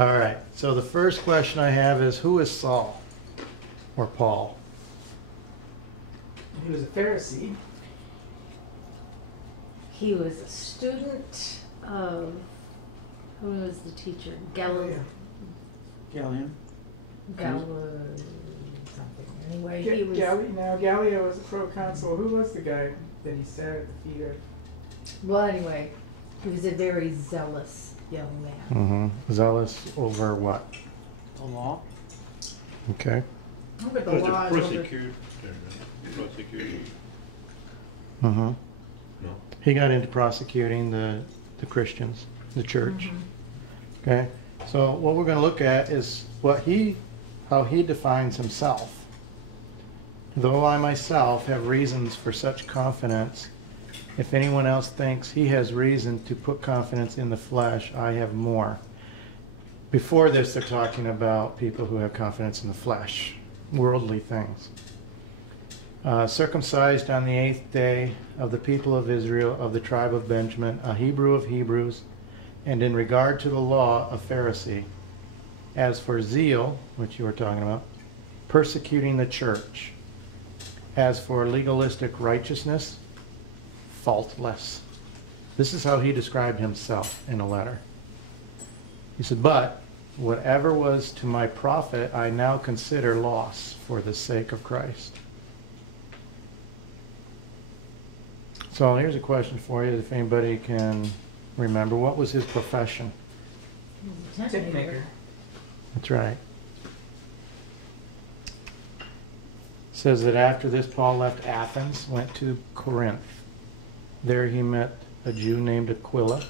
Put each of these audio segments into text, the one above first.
All right, so the first question I have is, who is Saul or Paul? He was a Pharisee. He was a student of, who was the teacher? Galileo. Galleon. Something. Anyway, he was. Gallio was a proconsul. Who was the guy that he sat at the feet of? Well, anyway, he was a very zealous young man. Zealous over what? The law. Okay. Over the Was law. it persecuted? Persecuted? No. He He got into prosecuting the Christians, the church. Okay. So what we're going to look at is how he defines himself. Though I myself have reasons for such confidence, if anyone else thinks he has reason to put confidence in the flesh, I have more. Before this, they're talking about people who have confidence in the flesh, worldly things. Circumcised on the 8th day of the people of Israel, of the tribe of Benjamin, a Hebrew of Hebrews, and in regard to the law, a Pharisee. As for zeal, which you were talking about, persecuting the church. As for legalistic righteousness, faultless. This is how he described himself in a letter. He said, but whatever was to my profit, I now consider loss for the sake of Christ. So here's a question for you, if anybody can remember. What was his profession? He was a tent maker. That's right. It says that after this, Paul left Athens, went to Corinth. There he met a Jew named Aquila,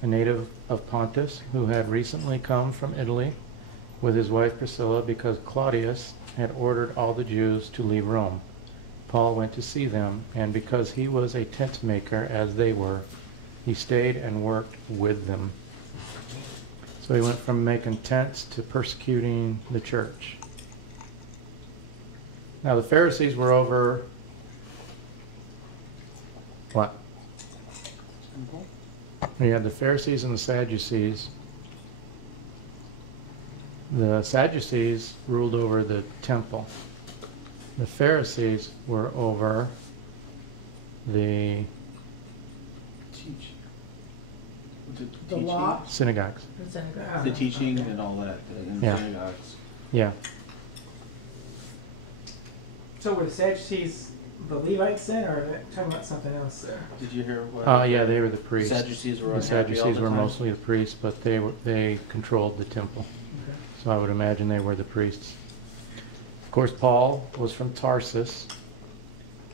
a native of Pontus, who had recently come from Italy with his wife Priscilla because Claudius had ordered all the Jews to leave Rome. Paul went to see them, and because he was a tent maker as they were, he stayed and worked with them. So he went from making tents to persecuting the church. Now the Pharisees were over what? We had the Pharisees and the Sadducees. The Sadducees ruled over the temple. The Pharisees were over the The law. synagogues. The synagogue. The teaching and all that in Yeah. synagogues. Yeah. So were the Sadducees the Levites then, or are they talking about something else there? Did you hear what? Yeah, they were the priests. Sadducees were The unhappy all Sadducees the were time? mostly the priests, but they controlled the temple. Okay. So I would imagine they were the priests. Of course, Paul was from Tarsus.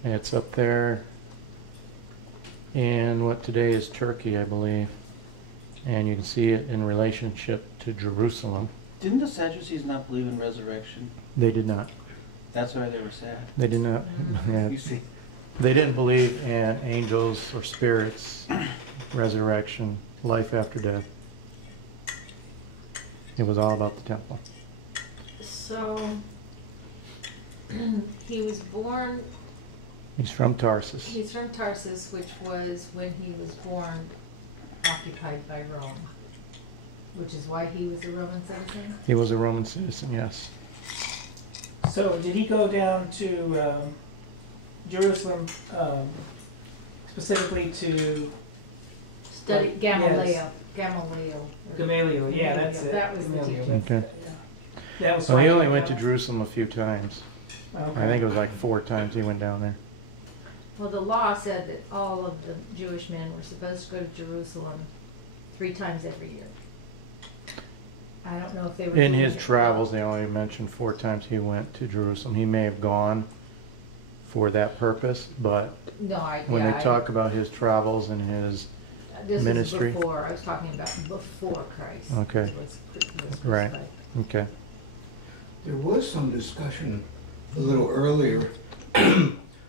And it's up there in what today is Turkey, I believe. And you can see it in relationship to Jerusalem. Didn't the Sadducees not believe in resurrection? They did not. That's why they were sad. They did not. Yeah. You see. They didn't believe in angels or spirits, resurrection, life after death. It was all about the temple. So he was born. He's from Tarsus. He's from Tarsus, which was, when he was born, occupied by Rome, which is why he was a Roman citizen. He was a Roman citizen, yes. So did he go down to Jerusalem specifically to Study Gamaliel? Gamaliel. Gamaliel. Gamaliel? Yeah, that's it. That was the Gamaliel. teacher. Okay. That was. Well, he only went to Jerusalem a few times. Okay. I think it was like 4 times he went down there. Well, the law said that all of the Jewish men were supposed to go to Jerusalem 3 times every year. I don't know if they were In doing his it travels, they only mentioned 4 times he went to Jerusalem. He may have gone for that purpose, but when they talk about his travels and his this ministry. is before. I was talking about before Christ. Okay. He was Right. crucified. Okay. There was some discussion a little earlier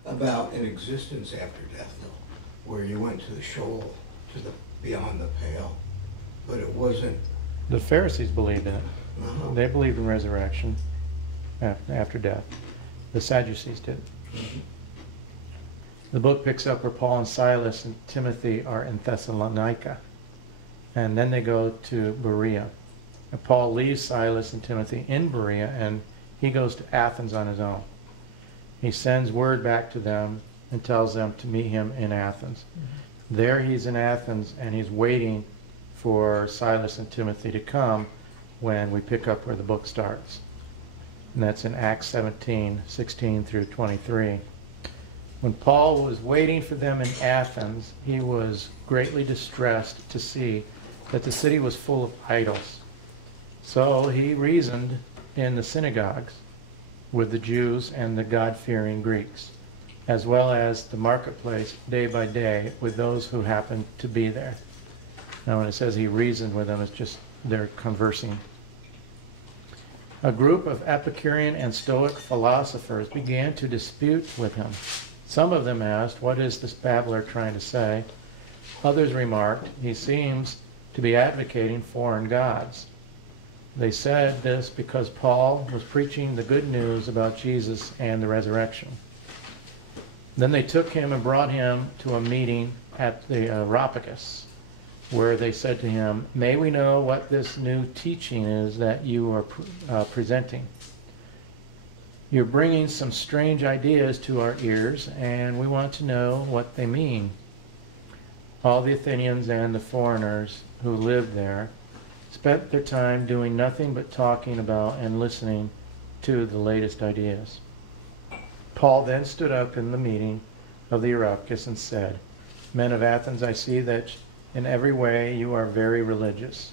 about an existence after death, though, where you went to the shoal, to the beyond the pale, but it wasn't. The Pharisees believed in it. Uh-huh. They believed in resurrection after death. The Sadducees did. The book picks up where Paul and Silas and Timothy are in Thessalonica. And then they go to Berea. And Paul leaves Silas and Timothy in Berea, and he goes to Athens on his own. He sends word back to them and tells them to meet him in Athens. There he's in Athens, and he's waiting for Silas and Timothy to come when we pick up where the book starts. And that's in Acts 17, 16 through 23. When Paul was waiting for them in Athens, he was greatly distressed to see that the city was full of idols. So he reasoned in the synagogues with the Jews and the God-fearing Greeks, as well as the marketplace day by day with those who happened to be there. Now when it says he reasoned with them, it's just they're conversing. A group of Epicurean and Stoic philosophers began to dispute with him. Some of them asked, "What is this babbler trying to say?" Others remarked, "He seems to be advocating foreign gods." They said this because Paul was preaching the good news about Jesus and the resurrection. Then they took him and brought him to a meeting at the Areopagus, where they said to him, "May we know what this new teaching is that you are presenting? You're bringing some strange ideas to our ears, and we want to know what they mean." All the Athenians and the foreigners who lived there spent their time doing nothing but talking about and listening to the latest ideas. Paul then stood up in the meeting of the Areopagus and said, "Men of Athens, I see that in every way you are very religious.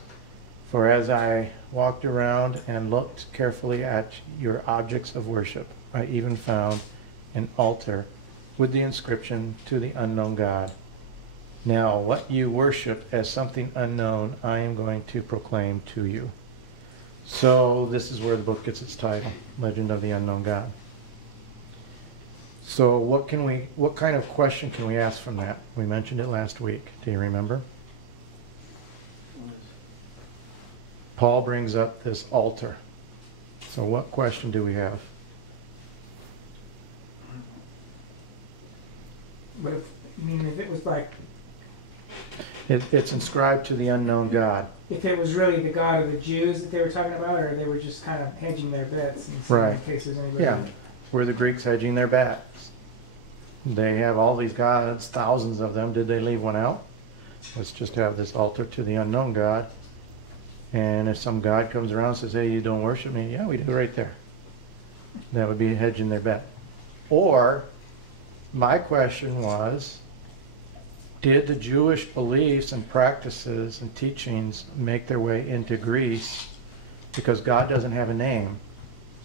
For as I walked around and looked carefully at your objects of worship, I even found an altar with the inscription, 'To the unknown God.' Now, what you worship as something unknown, I am going to proclaim to you." So this is where the book gets its title, Legend of the Unknown God. So what kind of question can we ask from that? We mentioned it last week. Do you remember? Paul brings up this altar. So what question do we have? But if it was like, It's inscribed to the unknown God. if it was really the God of the Jews that they were talking about, or they were just kind of hedging their bets in Right. case there's anybody. Yeah. Were the Greeks hedging their bets? They have all these gods, thousands of them. Did they leave one out? Let's just have this altar to the unknown God. And if some God comes around and says, "Hey, you don't worship me," yeah, we do right there. That would be hedging their bet. Or, my question was, did the Jewish beliefs and practices and teachings make their way into Greece because God doesn't have a name?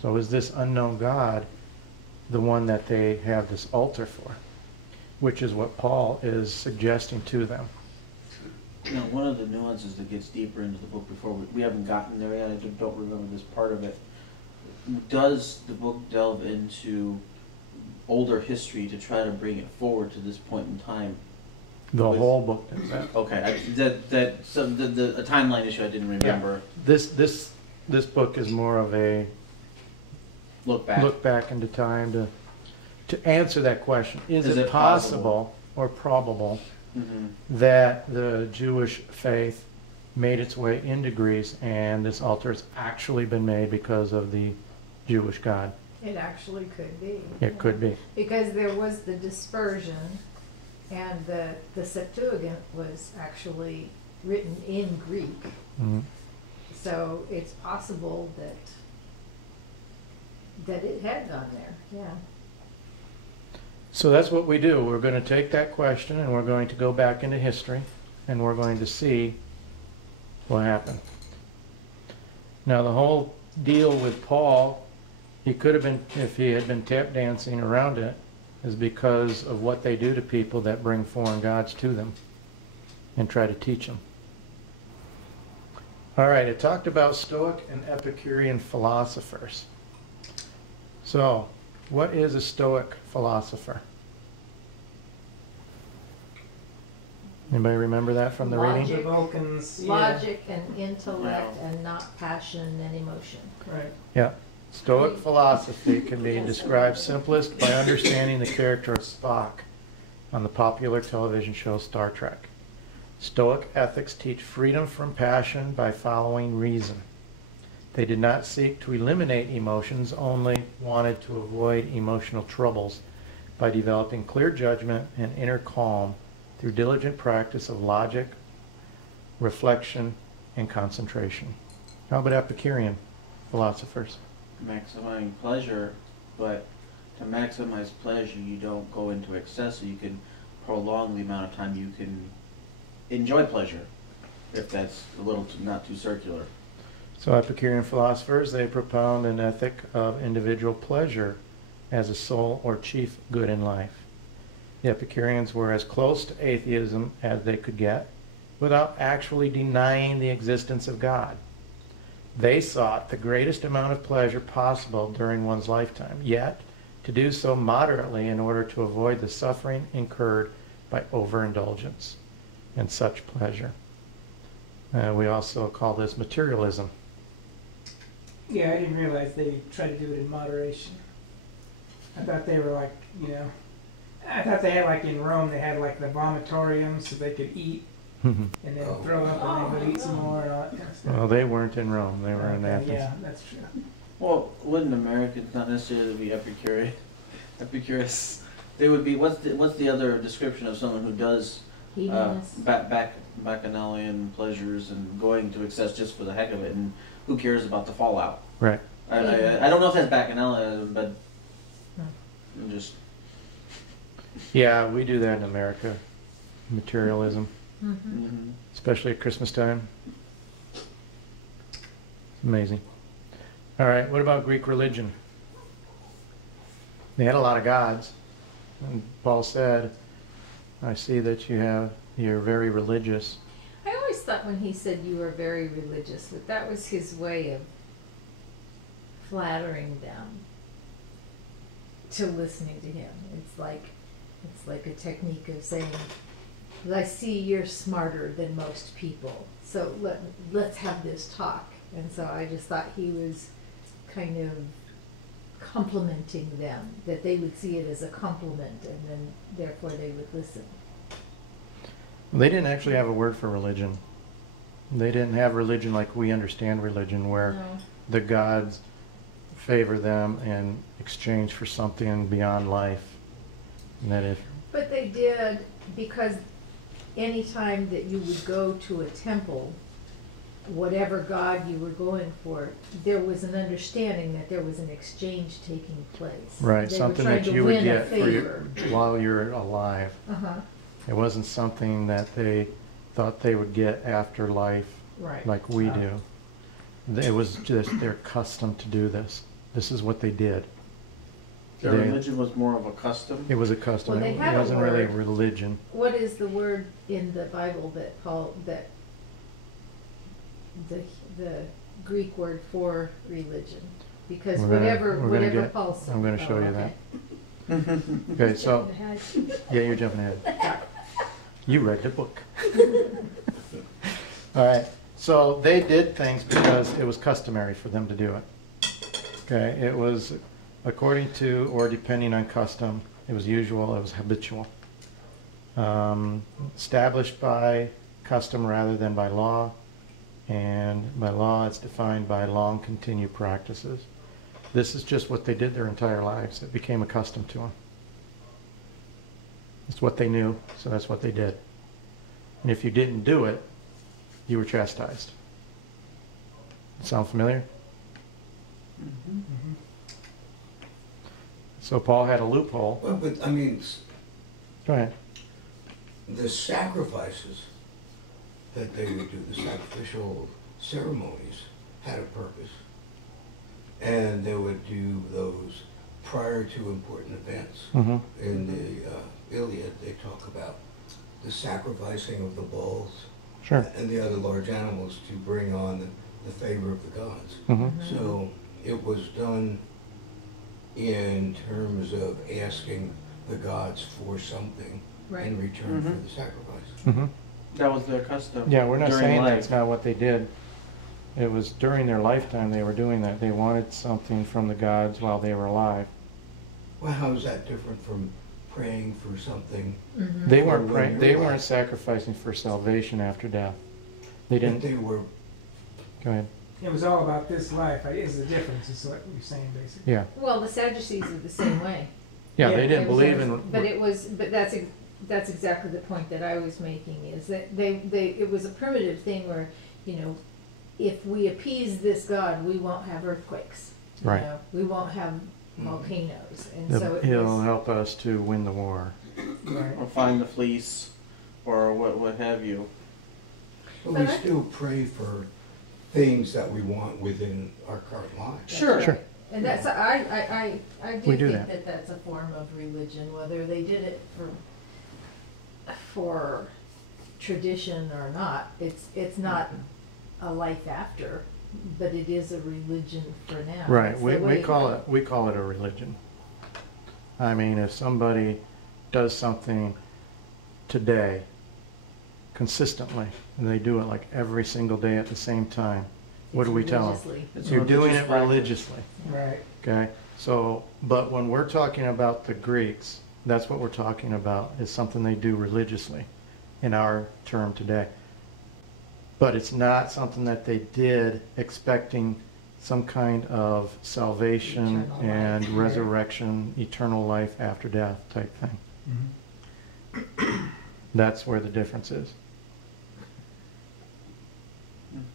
So is this unknown God the one that they have this altar for? Which is what Paul is suggesting to them. You know, one of the nuances that gets deeper into the book before we haven't gotten there yet, I don't remember this part of it. Does the book delve into older history to try to bring it forward to this point in time? The whole book does that. Okay, a timeline issue I didn't remember. This book is more of a Look back. look back into time to answer that question. Is it possible or probable that the Jewish faith made its way into Greece and this altar has actually been made because of the Jewish God? It actually could be. It could be. Because there was the dispersion, and the Septuagint was actually written in Greek. Mhm. So it's possible that it had gone there, yeah. So that's what we do. We're going to take that question and we're going to go back into history and we're going to see what happened. Now the whole deal with Paul, he could have been, if he had been tap dancing around it, is because of what they do to people that bring foreign gods to them and try to teach them. All right, it talked about Stoic and Epicurean philosophers. So, what is a Stoic philosopher? Anybody remember that from the reading? Logic. The Vulcans. Yeah. Logic and intellect and not passion and emotion. Right. Yeah. Stoic philosophy can be described simplest by understanding the character of Spock on the popular television show Star Trek. Stoic ethics teach freedom from passion by following reason. They did not seek to eliminate emotions, only wanted to avoid emotional troubles by developing clear judgment and inner calm through diligent practice of logic, reflection, and concentration. How about Epicurean philosophers? Maximizing pleasure, but to maximize pleasure, you don't go into excess, so you can prolong the amount of time you can enjoy pleasure, if that's a little not too circular. So Epicurean philosophers, they propound an ethic of individual pleasure as a sole or chief good in life. The Epicureans were as close to atheism as they could get without actually denying the existence of God. They sought the greatest amount of pleasure possible during one's lifetime, yet to do so moderately in order to avoid the suffering incurred by overindulgence in such pleasure. We also call this materialism. Yeah, I didn't realize they tried to do it in moderation. I thought they were like, I thought they had like in Rome, they had like the vomitorium so they could eat and then throw up and then go eat some more and all that kind of stuff. Well, they weren't in Rome, they were in Okay, Athens. yeah, that's true. Well, wouldn't Americans not necessarily be Epicurean? Epicurus. They would be. What's the other description of someone who does Hedonist. bacchanalian pleasures and going to excess just for the heck of it, and who cares about the fallout? Right. I don't know if that's bacchanalian, but I'm just. Yeah, we do that in America. Materialism, Mhm. especially at Christmas time. It's amazing. All right, what about Greek religion? They had a lot of gods. And Paul said, I see that you're very religious. I always thought when he said you were very religious, that was his way of flattering them to listening to him. It's like a technique of saying, well, I see you're smarter than most people, so let's have this talk. And so I just thought he was kind of complimenting them, that they would see it as a compliment, and then therefore they would listen. They didn't actually have a word for religion. They didn't have religion like we understand religion, where No. the gods favor them in exchange for something beyond life. And that if But they did, because any time that you would go to a temple, whatever god you were going for, there was an understanding that there was an exchange taking place. right, They were something trying that to you would win a get for favor. while you're alive. Uh-huh, It wasn't something that they thought they would get after life right. like we do. It was just their custom to do this. This is what they did. Their They- religion was more of a custom. It was a custom. Well, they It had a wasn't really a word. religion. What is the word in the Bible that the Greek word for religion? Because We're gonna- whatever we're gonna whatever get- Paul said. I'm gonna show you okay. that. Okay, so, yeah, you're jumping ahead. You read the book. All right, so they did things because it was customary for them to do it. Okay, it was according to or depending on custom. It was usual, it was habitual. Established by custom rather than by law. And by law, it's defined by long continued practices. This is just what they did their entire lives. It became a custom to them. It's what they knew, so that's what they did. And if you didn't do it, you were chastised. Sound familiar? So Paul had a loophole. Well, but I mean, Go ahead. the sacrifices that they would do, the sacrificial ceremonies, had a purpose. And they would do those prior to important events. Mm-hmm. In the Iliad, they talk about the sacrificing of the bulls Sure. and the other large animals to bring on the favor of the gods. Mm-hmm. So it was done in terms of asking the gods for something Right. in return for Mhm. the sacrifice. Mm-hmm. That was their custom. Yeah, we're not during saying life. that's not what they did. It was during their lifetime they were doing that. They wanted something from the gods while they were alive. Well, how is that different from praying for something? Mhm. They Or weren't when praying, you're they alive. weren't sacrificing for salvation after death. They But didn't, they were, go ahead. it was all about this life. Is the difference? Is what you're saying, basically. Yeah, Well, the Sadducees are the same way. yeah, Yeah, they didn't It was believe always- in. But that's exactly the point that I was making, is that it was a primitive thing where, you know, if we appease this God, we won't have earthquakes. You Right. know, we won't have volcanoes, and He'll- so it He'll was, help us to win the war. Right. Or find the fleece, or what have you. But we still pray for things that we want within our current lives. that's Sure. Sure. right. And that's, I We do do think that. that that's a form of religion, whether they did it for tradition or not. It's not a life after, but it is a religion for now. Right, It's the we way- call it a religion. I mean, if somebody does something today consistently, and they do it like every single day at the same time, what do we tell them? Religiously. It's You're a doing religious it practice. religiously, Right. okay? So, but when we're talking about the Greeks, that's what we're talking about, is something they do religiously in our term today. But it's not something that they did expecting some kind of salvation Eternal and life. resurrection, eternal life after death type thing. Mm-hmm. That's where the difference is.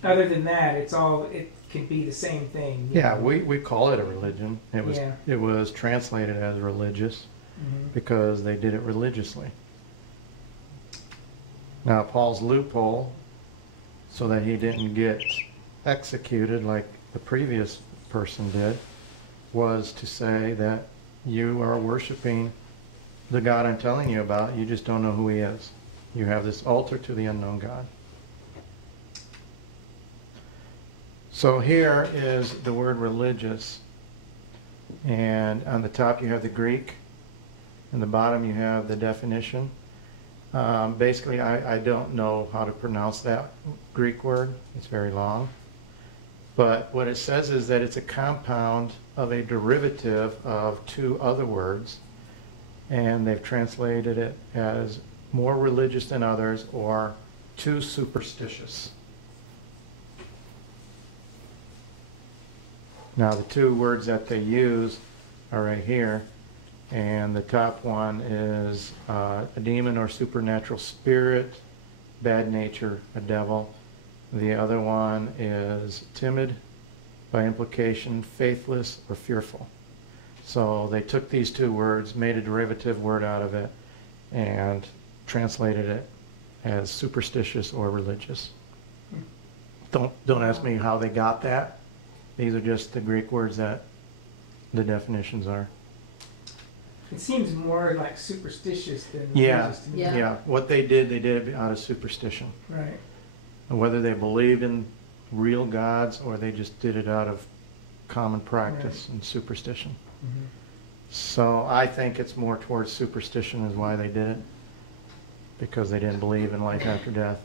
Other than that, it can be the same thing. you Yeah, know? we call it a religion. Yeah. It was translated as religious Mhm. because they did it religiously. Now, Paul's loophole, so that he didn't get executed like the previous person did, was to say that you are worshiping the God I'm telling you about, you just don't know who he is. You have this altar to the unknown God. So here is the word religious, and on the top you have the Greek, and the bottom you have the definition. Basically, I don't know how to pronounce that Greek word. It's very long. But what it says is that it's a compound of a derivative of two other words, and they've translated it as more religious than others or too superstitious. Now, the two words that they use are right here. And the top one is a demon or supernatural spirit, bad nature, a devil. The other one is timid, by implication, faithless or fearful. So they took these two words, made a derivative word out of it, and translated it as superstitious or religious. Don't ask me how they got that. These are just the Greek words that the definitions are. It seems more like superstitious than Yeah. religious to me. Yeah. Yeah, what they did out of superstition. Right. And whether they believed in real gods or they just did it out of common practice and superstition. Mhm. So I think it's more towards superstition is why they did it, because they didn't believe in life after death.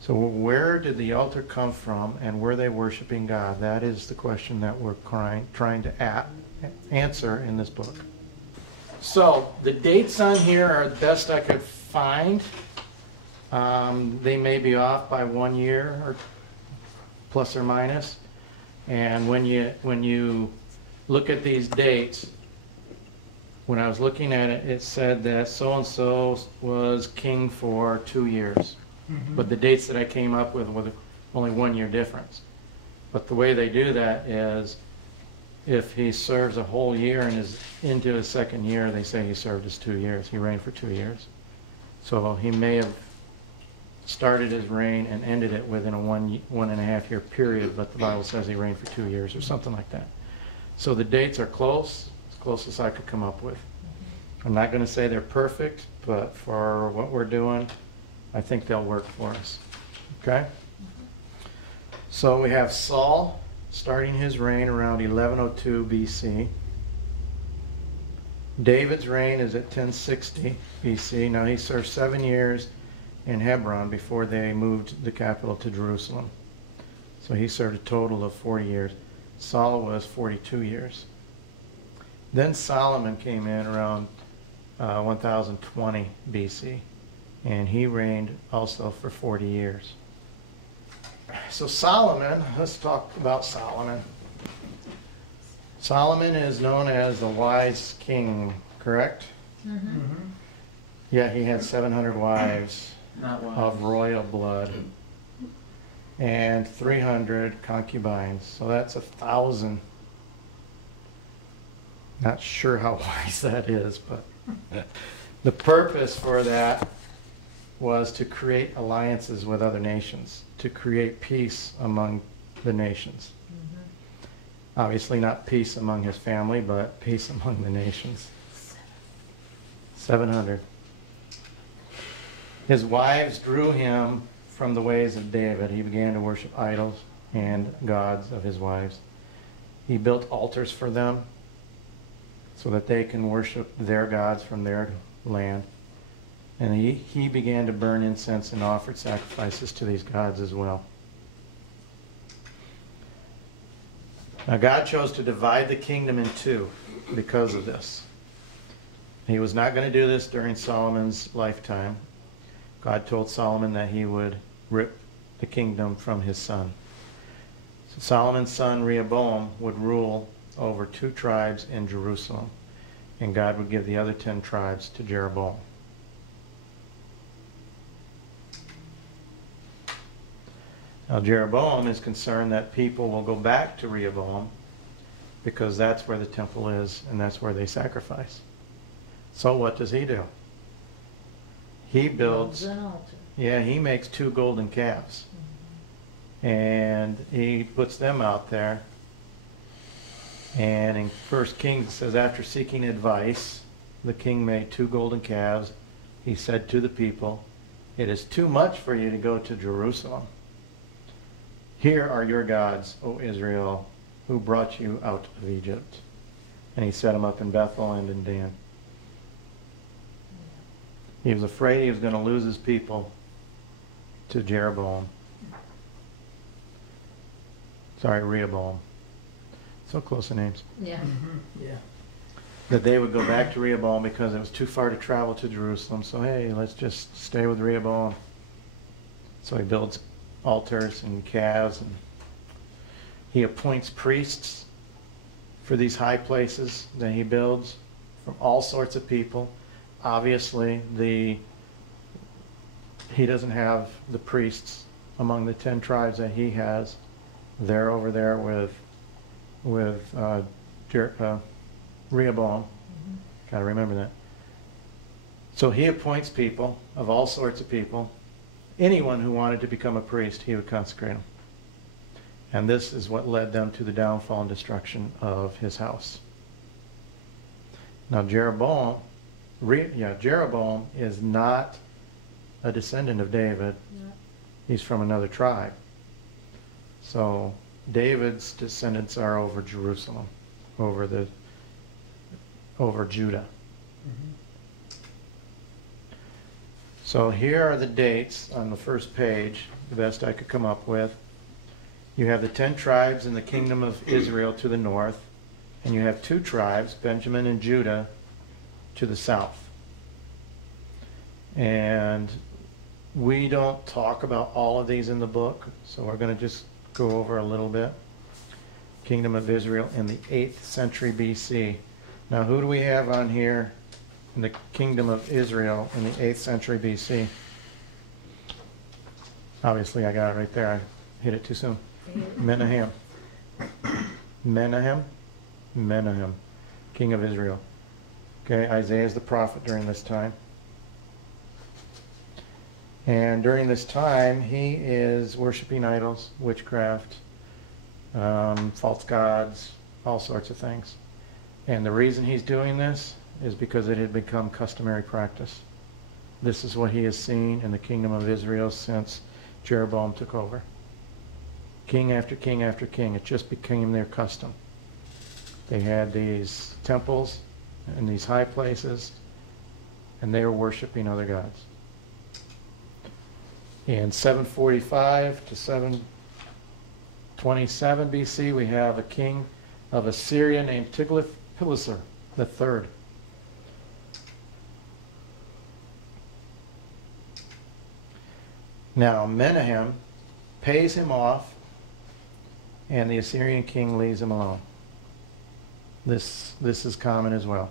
So where did the altar come from, and were they worshiping God? That is the question that we're trying to answer in this book. So the dates on here are the best I could find. They may be off by 1 year or plus or minus. And when you look at these dates, when I was looking at it, it said that so-and-so was king for 2 years. Mhm. But the dates that I came up with were only 1 year difference. But the way they do that is if he serves a whole year and is into his second year, they say he served his 2 years. He reigned for 2 years. So he may have started his reign and ended it within a 1.5 year period, but the Bible says he reigned for 2 years or something like that. So the dates are close as I could come up with. I'm not going to say they're perfect, but for what we're doing, I think they'll work for us. Okay? So we have Saul starting his reign around 1102 BC. David's reign is at 1060 BC. Now he served 7 years in Hebron before they moved the capital to Jerusalem. So he served a total of 40 years. Saul was 42 years. Then Solomon came in around 1020 BC. and he reigned also for 40 years. So Solomon, let's talk about Solomon. Solomon is known as the wise king, correct? Mm-hmm. Yeah, he had 700 wives Not one. of royal blood and 300 concubines. So that's 1,000. Not sure how wise that is, but the purpose for that was to create alliances with other nations, to create peace among the nations. Obviously not peace among his family, but peace among the nations. 700. His wives drew him from the ways of David. He began to worship idols and gods of his wives. He built altars for them so that they can worship their gods from their land. And he began to burn incense and offered sacrifices to these gods as well. Now God chose to divide the kingdom in two because of this. He was not going to do this during Solomon's lifetime. God told Solomon that he would rip the kingdom from his son. So Solomon's son Rehoboam would rule over 2 tribes in Jerusalem, and God would give the other 10 tribes to Jeroboam. Now Jeroboam is concerned that people will go back to Rehoboam because that's where the temple is and that's where they sacrifice. So what does he do? He builds, an altar. yeah, he makes 2 golden calves. And he puts them out there. And in 1 Kings it says, after seeking advice, the king made 2 golden calves. He said to the people, "It is too much for you to go to Jerusalem. Here are your gods, O Israel, who brought you out of Egypt." And he set them up in Bethel and in Dan. He was afraid he was going to lose his people to Jeroboam. Sorry, Rehoboam. So close the names. Yeah. Yeah. That they would go back to Rehoboam because it was too far to travel to Jerusalem. So hey, let's just stay with Rehoboam. So he builds altars and calves, and he appoints priests for these high places that he builds from all sorts of people. Obviously, he doesn't have the priests among the 10 tribes that he has. They're over there with Rehoboam. Got to remember that. So he appoints people of all sorts of people. Anyone who wanted to become a priest, he would consecrate them. And this is what led them to the downfall and destruction of his house. Now Jeroboam is not a descendant of David. Yeah. He's from another tribe. So David's descendants are over Jerusalem, over Judah. So here are the dates on the first page, the best I could come up with. You have the 10 tribes in the kingdom of Israel to the north, and you have 2 tribes, Benjamin and Judah, to the south. And we don't talk about all of these in the book, so we're going to just go over a little bit. Kingdom of Israel in the 8th century BC. Now who do we have on here in the kingdom of Israel in the 8th century BC? Obviously I got it right there. I hit it too soon. Menahem. Menahem? Menahem. King of Israel. Okay, Isaiah is the prophet during this time. And during this time, he is worshiping idols, witchcraft, false gods, all sorts of things. And the reason he's doing this is because it had become customary practice. This is what he has seen in the kingdom of Israel since Jeroboam took over. King after king after king. It just became their custom. They had these temples and these high places, and they were worshiping other gods. In 745 to 727 BC, we have a king of Assyria named Tiglath-Pileser III. Now Menahem pays him off, and the Assyrian king leaves him alone. This is common as well.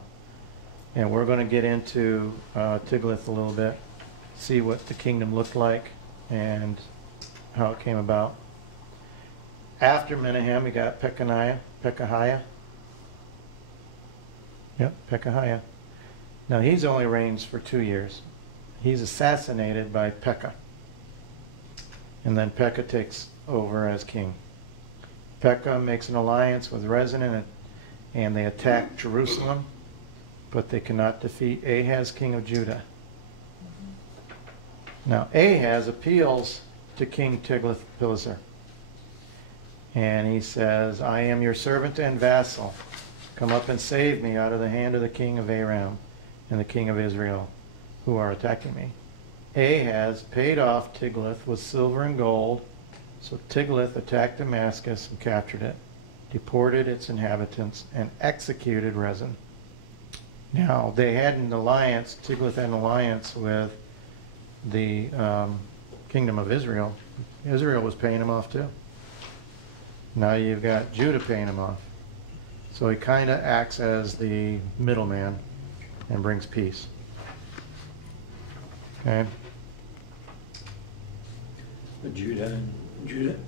And we're going to get into Tiglath a little bit, see what the kingdom looked like and how it came about. After Menahem, we got Pekahiah. Yep, Pekahiah. Now he's only reigns for 2 years. He's assassinated by Pekah. And then Pekah takes over as king. Pekah makes an alliance with Rezin and they attack Jerusalem, but they cannot defeat Ahaz, king of Judah. Now Ahaz appeals to King Tiglath-Pileser. And he says, I am your servant and vassal. Come up and save me out of the hand of the king of Aram and the king of Israel, who are attacking me. Ahaz paid off Tiglath with silver and gold. So Tiglath attacked Damascus and captured it, deported its inhabitants, and executed Rezin. Now, they had an alliance, Tiglath had an alliance with the kingdom of Israel. Israel was paying him off too. Now you've got Judah paying him off. So he kind of acts as the middleman and brings peace. Okay? But Judah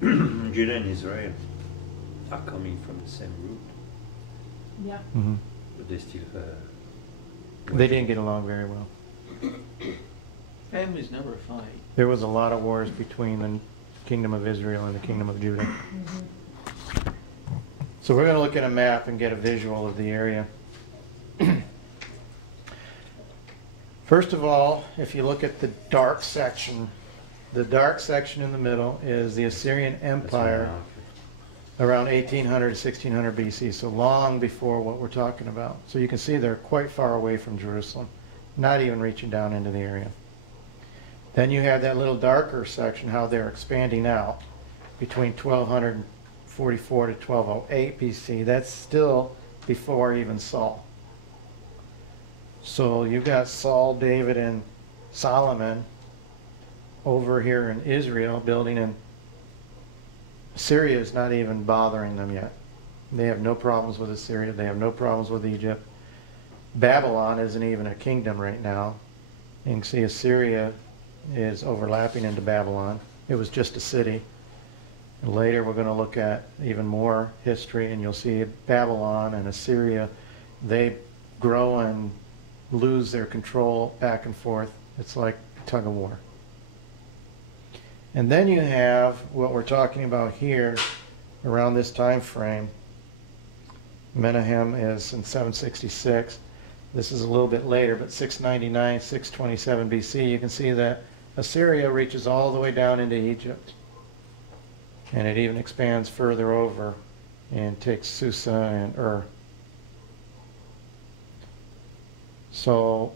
and Israel are coming from the same root, Yeah. Mm-hmm. but they still They didn't get along very well. Families never fight. There was a lot of wars between the kingdom of Israel and the kingdom of Judah. So we're going to look at a map and get a visual of the area. First of all, if you look at the dark section in the middle is the Assyrian Empire around 1800 to 1600 BC, so long before what we're talking about. So you can see they're quite far away from Jerusalem, not even reaching down into the area. Then you have that little darker section, how they're expanding out between 1244 to 1208 BC. That's still before even Saul. So you've got Saul, David, and Solomon over here in Israel building, and Syria is not even bothering them yet. They have no problems with Assyria. They have no problems with Egypt. Babylon isn't even a kingdom right now. You can see Assyria is overlapping into Babylon. It was just a city. And later we're going to look at even more history, and you'll see Babylon and Assyria, they grow and lose their control back and forth. It's like a tug of war. And then you have what we're talking about here around this time frame. Menahem is in 766. This is a little bit later, but 699, 627 BC, you can see that Assyria reaches all the way down into Egypt. And it even expands further over and takes Susa and Ur. So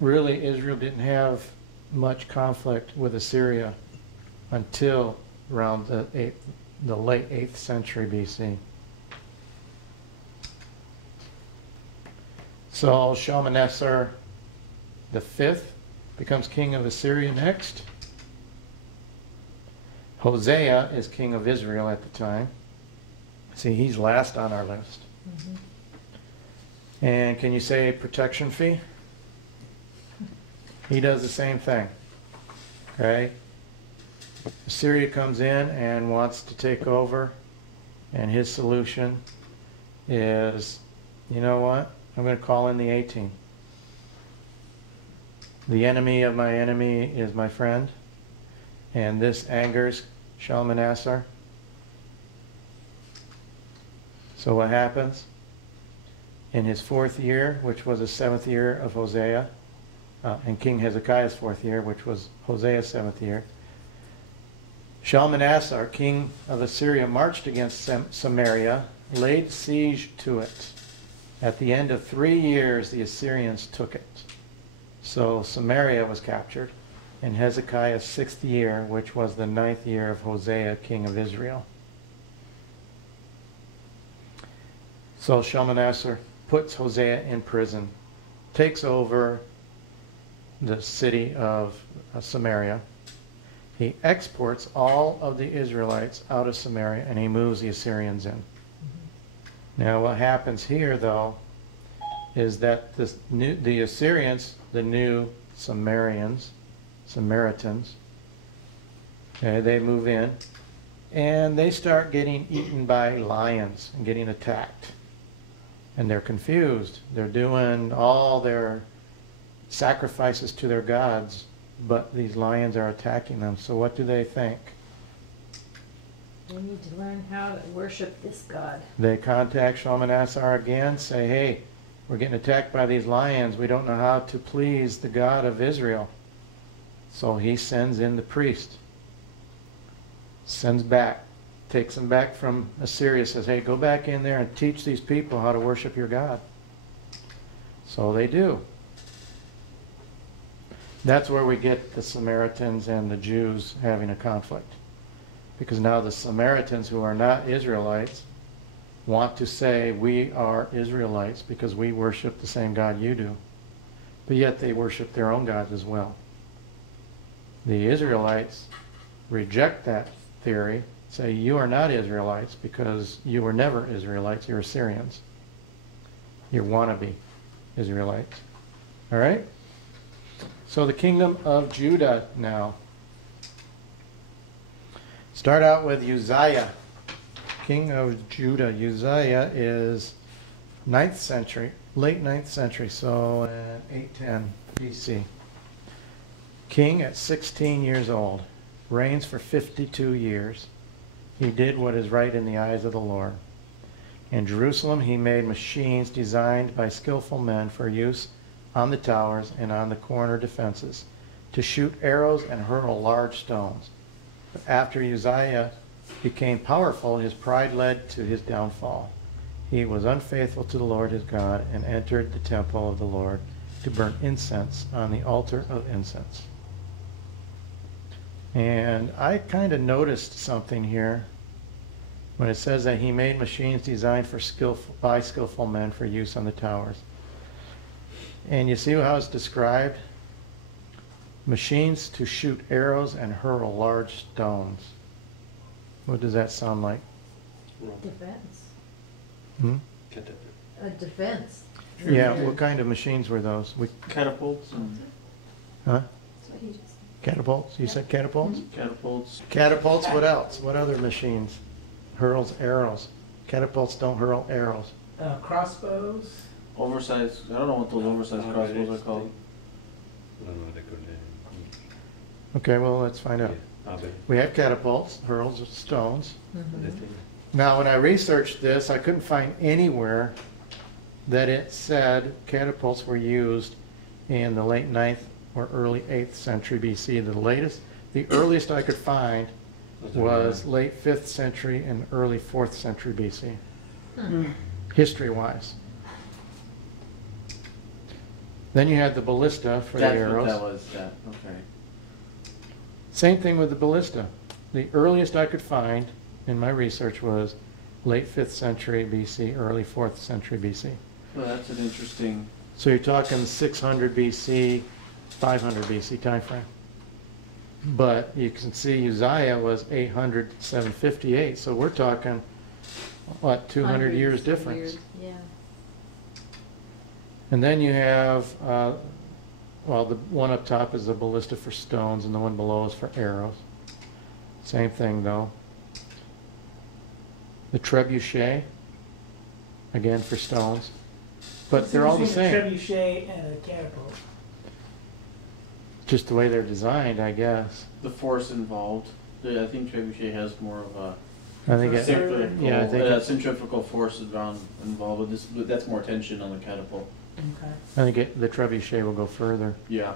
really Israel didn't have much conflict with Assyria until around the late 8th century BC. So Shalmaneser V becomes king of Assyria next. Hosea is king of Israel at the time. See, he's last on our list. And can you say protection fee? He does the same thing. Okay? Assyria comes in and wants to take over, and his solution is, you know what? I'm going to call in the A-team. The enemy of my enemy is my friend, and this angers Shalmaneser. So what happens? In his 4th year, which was the 7th year of Hosea, and King Hezekiah's 4th year, which was Hosea's 7th year, Shalmaneser, king of Assyria, marched against Samaria, laid siege to it. At the end of 3 years, the Assyrians took it. So Samaria was captured in Hezekiah's 6th year, which was the 9th year of Hosea, king of Israel. So Shalmaneser puts Hosea in prison, takes over the city of Samaria, he exports all of the Israelites out of Samaria and he moves the Assyrians in. Now what happens here though is that the Assyrians, the new Samaritans, okay, they move in and they start getting eaten by lions and getting attacked. And they're confused. They're doing all their sacrifices to their gods, but these lions are attacking them. So what do they think? They need to learn how to worship this God. They contact Shalmaneser again, say, hey, we're getting attacked by these lions. We don't know how to please the God of Israel. So he sends in the priest. Sends back. Takes them back from Assyria, says, hey, go back in there and teach these people how to worship your God. So they do. That's where we get the Samaritans and the Jews having a conflict. Because now the Samaritans, who are not Israelites, want to say, we are Israelites because we worship the same God you do. But yet they worship their own gods as well. The Israelites reject that theory, say, you are not Israelites because you were never Israelites, you're Assyrians. You're wannabe Israelites. All right? So the kingdom of Judah now. Start out with Uzziah, king of Judah. Uzziah is 9th century, late 9th century, so 810 BC. King at 16 years old, reigns for 52 years. He did what is right in the eyes of the Lord. In Jerusalem he made machines designed by skillful men for use on the towers and on the corner defenses, to shoot arrows and hurl large stones. But after Uzziah became powerful, his pride led to his downfall. He was unfaithful to the Lord his God and entered the temple of the Lord to burn incense on the altar of incense. And I kind of noticed something here when it says that he made machines designed by skillful men for use on the towers. And you see how it's described? Machines to shoot arrows and hurl large stones. What does that sound like? Defense. Hmm? A defense. Yeah, what kind of machines were those? Catapults and Huh? Catapults? You said catapults? catapults. Catapults, what else? What other machines? Hurls arrows. Catapults don't hurl arrows. Crossbows. Oversized. I don't know what those oversized crossbows are called. Okay, well, let's find out. We have catapults, hurls of stones. Now, when I researched this, I couldn't find anywhere that it said catapults were used in the late 9th or early 8th century BC. The earliest I could find was late 5th century and early 4th century BC, history-wise. Then you had the ballista for the arrows. That's what that was, yeah, okay. Same thing with the ballista. The earliest I could find in my research was late 5th century BC, early 4th century BC. Well, that's an interesting... So you're talking 600 BC, 500 BC time frame. But you can see Uzziah was 800, 758. So we're talking, what, 200 years difference. Yeah. And then you have, well, the one up top is the ballista for stones, and the one below is for arrows. Same thing, though. The trebuchet, again for stones. But they're all the same. A trebuchet and a catapult. Just the way they're designed, I guess. The force involved. I think trebuchet has more of a I think it, centrifugal, yeah, I think centrifugal force involved with this, but that's more tension on the catapult. Okay. I think the trebuchet will go further. Yeah.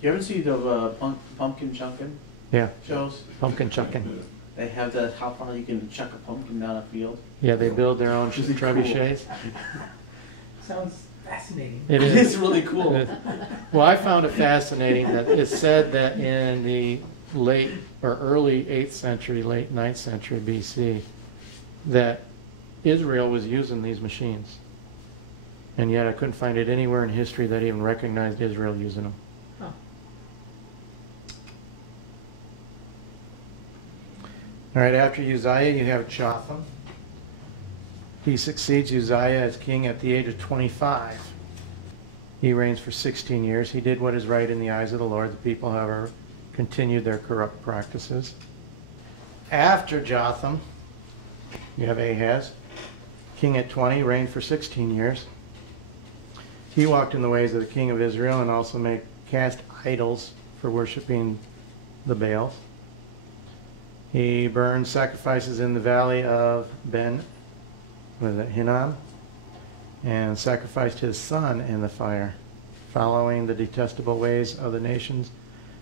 You ever see the pumpkin chunkin Yeah, shows? pumpkin chucking. They have that, how far you can chuck a pumpkin down a field. Yeah, they build their own Really cool. trebuchets. Sounds fascinating. It It's is. really cool. Well, I found it fascinating that it said that in the late or early 8th century, late 9th century BC, that Israel was using these machines. And yet I couldn't find it anywhere in history that even recognized Israel using them. Oh. All right, after Uzziah, you have Jotham. He succeeds Uzziah as king at the age of 25. He reigns for 16 years. He did what is right in the eyes of the Lord. The people, however, continued their corrupt practices. After Jotham, you have Ahaz, king at 20, reigned for 16 years. He walked in the ways of the king of Israel and also cast idols for worshiping the Baals. He burned sacrifices in the valley of Hinnom, and sacrificed his son in the fire, following the detestable ways of the nations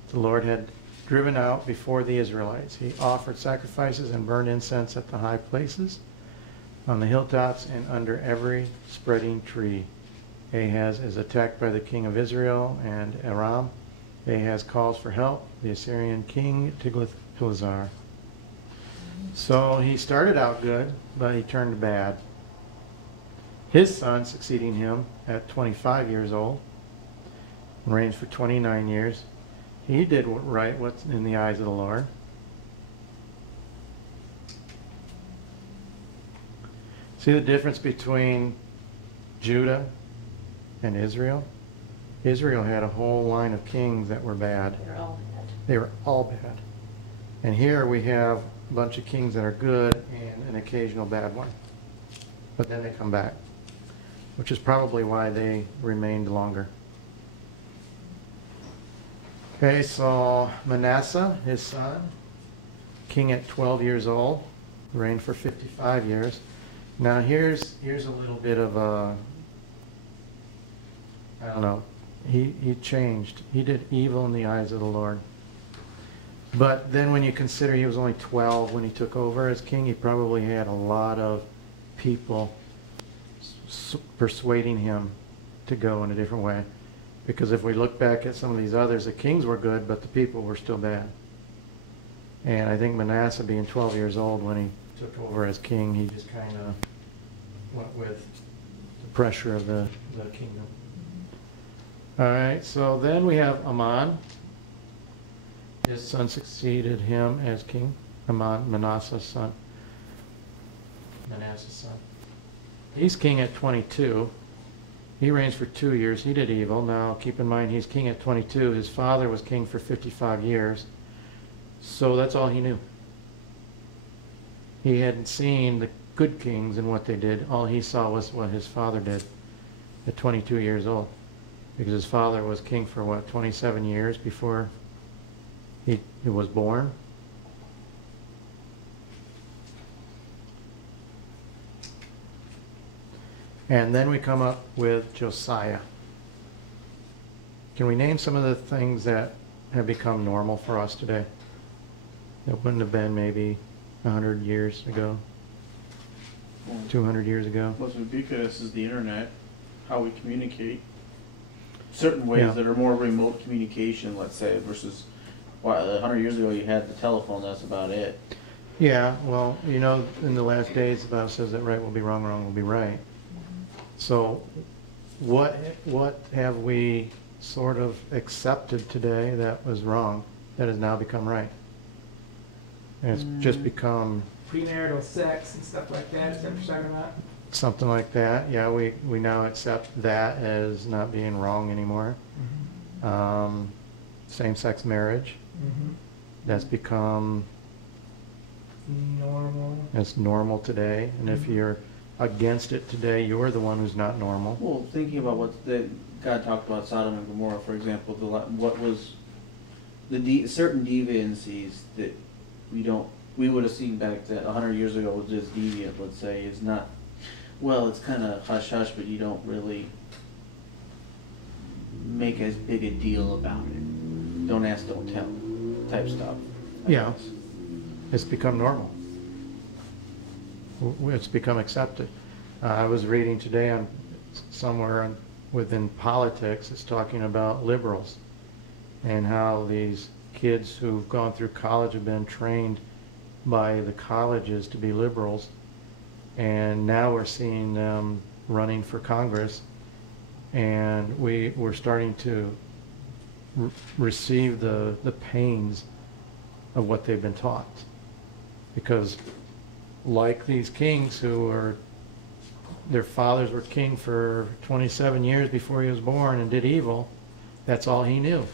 the Lord had driven out before the Israelites. He offered sacrifices and burned incense at the high places, on the hilltops, and under every spreading tree. Ahaz is attacked by the king of Israel and Aram. Ahaz calls for help, the Assyrian king Tiglath-Pileser. So he started out good, but he turned bad. His son succeeding him at 25 years old, reigns for 29 years. He did right what's in the eyes of the Lord. See the difference between Judah and Israel? Israel had a whole line of kings that were bad. They're all bad. They were all bad. And here we have a bunch of kings that are good and an occasional bad one. But then they come back, which is probably why they remained longer. Okay, so Manasseh, his son, king at 12 years old, reigned for 55 years. Now here's a little bit of a, I don't know, he changed. He did evil in the eyes of the Lord. But then when you consider he was only 12 when he took over as king, he probably had a lot of people persuading him to go in a different way. Because if we look back at some of these others, the kings were good, but the people were still bad. And I think Manasseh, being 12 years old when he took over as king, he just kind of went with the pressure of the kingdom. All right, so then we have Amon. His son succeeded him as king. Amon, Manasseh's son. He's king at 22. He reigns for 2 years. He did evil. Now, keep in mind, he's king at 22. His father was king for 55 years. So that's all he knew. He hadn't seen the good kings and what they did. All he saw was what his father did at 22 years old. Because his father was king for, 27 years before he was born. And then we come up with Josiah. Can we name some of the things that have become normal for us today? That wouldn't have been maybe 100 years ago, 200 years ago. What's ubiquitous is the internet, how we communicate. Certain ways that are more remote communication, let's say, versus 100 years ago you had the telephone, that's about it. Yeah, well, in the last days, the Bible says that right will be wrong, wrong will be right. So what have we sort of accepted today that was wrong, that has now become right? And it's just become... Premarital sex and stuff like that, is that what you're talking about? Something like that. Yeah, we now accept that as not being wrong anymore. Mm-hmm. Same-sex marriage. Mm-hmm. That's become... normal. It's normal today. And if you're against it today, you're the one who's not normal. Well, thinking about what God talked about Sodom and Gomorrah, for example, what was the certain deviancies that we would have seen back that 100 years ago was just deviant, let's say, is not, well, it's kind of hush-hush, but you don't really make as big a deal about it. Don't ask, don't tell type stuff. Yeah. It's become normal. It's become accepted. I was reading today on somewhere within politics, it's talking about liberals and how these kids who've gone through college have been trained by the colleges to be liberals, and now we're seeing them running for Congress, and we're starting to receive the pains of what they've been taught. Because like these kings who were, their fathers were king for 27 years before he was born and did evil, that's all he knew.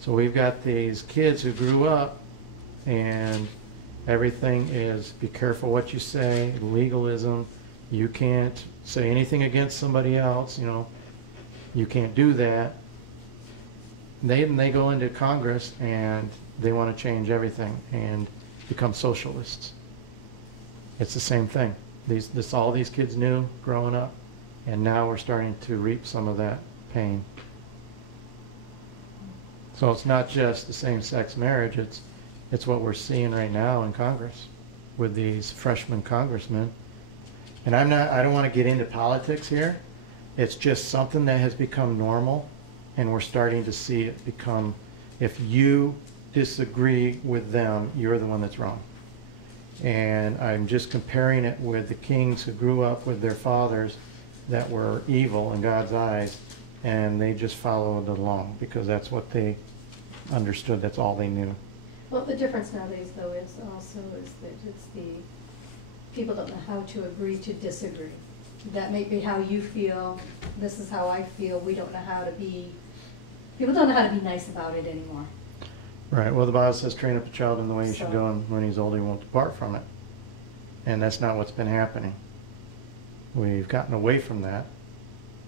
So we've got these kids who grew up and everything is be careful what you say, legalism, you can't say anything against somebody else, you know, you can't do that. They go into Congress and they want to change everything and become socialists. It's the same thing. All these kids knew growing up, and now we're starting to reap some of that pain. So it's not just the same-sex marriage, it's what we're seeing right now in Congress with these freshman congressmen. And I don't want to get into politics here. It's just something that has become normal, and we're starting to see it become, if you disagree with them, you're the one that's wrong. And I'm just comparing it with the kings who grew up with their fathers that were evil in God's eyes, and they just followed along because that's what they understood, that's all they knew. Well, the difference nowadays, though, is that it's the people don't know how to agree to disagree. That may be how you feel, this is how I feel, we don't know how to be, people don't know how to be nice about it anymore. Right. Well, the Bible says, train up a child in the way he should So- go, and when he's old, he won't depart from it. And that's not what's been happening. We've gotten away from that,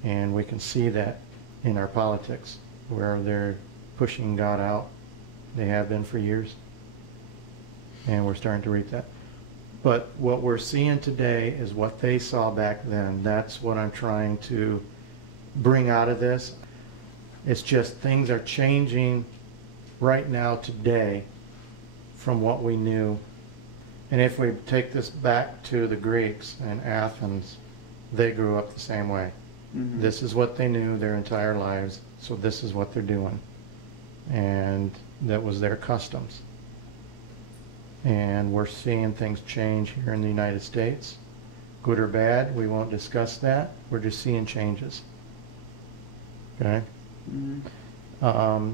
and we can see that in our politics, where they're pushing God out. They have been for years, and we're starting to reap that. But what we're seeing today is what they saw back then. That's what I'm trying to bring out of this. It's just things are changing right now today from what we knew. And if we take this back to the Greeks and Athens, they grew up the same way. Mm-hmm. This is what they knew their entire lives, so this is what they're doing. And that was their customs. And we're seeing things change here in the United States. Good or bad, we won't discuss that. We're just seeing changes. Okay? Mm-hmm.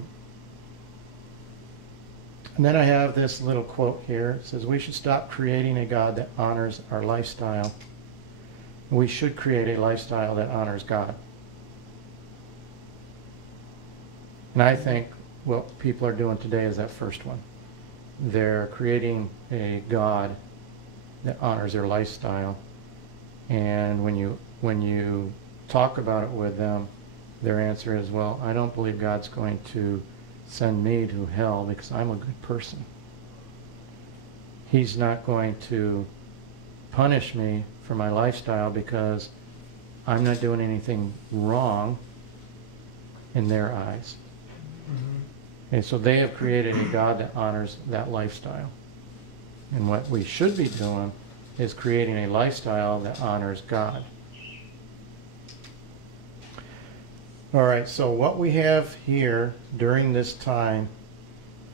And then I have this little quote here. It says, we should stop creating a God that honors our lifestyle. We should create a lifestyle that honors God. And I think what people are doing today is that first one. They're creating a God that honors their lifestyle. And when you talk about it with them, their answer is, well, I don't believe God's going to send me to hell because I'm a good person. He's not going to punish me for my lifestyle because I'm not doing anything wrong in their eyes. Mm-hmm. And so they have created a God that honors that lifestyle. And what we should be doing is creating a lifestyle that honors God. All right, so what we have here during this time,